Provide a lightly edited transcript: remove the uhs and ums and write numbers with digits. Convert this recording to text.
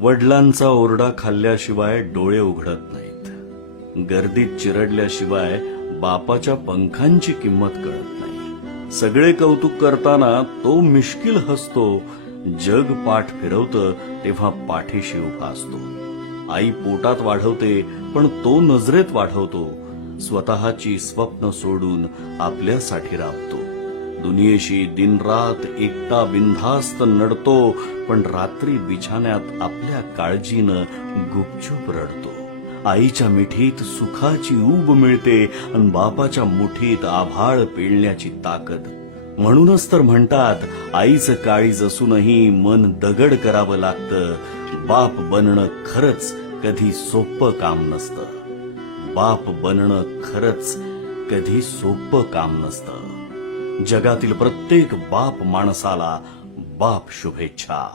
वडिलांचा ओरडा खाल्ल्याशिवाय डोळे उघडत नाहीत. गर्दीत चिरडल्याशिवाय बापाच्या पंखांची किंमत कळत नाही. सगळे कौतुक करताना तो मिश्किल हसतो. जग पाठ फिरवतं तेव्हा पाठीशी उभा असतो. आई पोटात वाढवते पण तो नजरेत वाढवतो. स्वतःची स्वप्न सोडून आपल्यासाठी राबतो. दुनियेशी दिनरात एकटा बिनधास्त नडतो, पण रात्री बिछाण्यात आपल्या काळजीनं गुपचूप रडतो. आईच्या मिठीत सुखाची ऊब मिळते आणि बापाच्या मुठीत आभाळ पेलण्याची ताकद. म्हणूनच तर म्हणतात आईचं काळीज असूनही मन दगड करावं लागतं. बाप बनणं खरंच कधी सोपं काम नसतं. बाप बनणं खरंच कधी सोपं काम नसतं. जगातील प्रत्येक बाप माणसाला बाप शुभेच्छा.